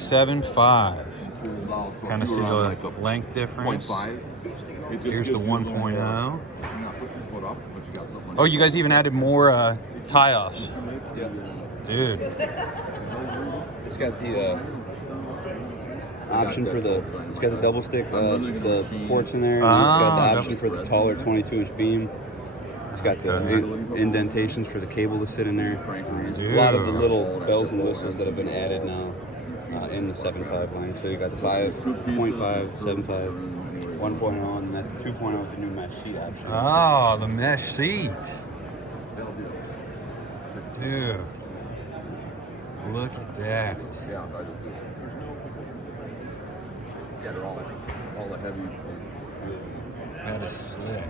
1.75. Kind of see the length difference. Here's the 1.0. Oh, you guys even added more tie-offs. Yeah. Dude. It's got the option for the, it's got the double stick, the ports in there. And it's got the option for the taller 22-inch beam. It's got the indentations for the cable to sit in there. Dude. A lot of the little bells and whistles that have been added now in the 7.5 line. So you got the 5.5, 7.5, 1.0, and that's the 2.0 with the new mesh seat option. Oh, the mesh seat. Dude. Look at that. Yeah, they're all the heavy. That is slick.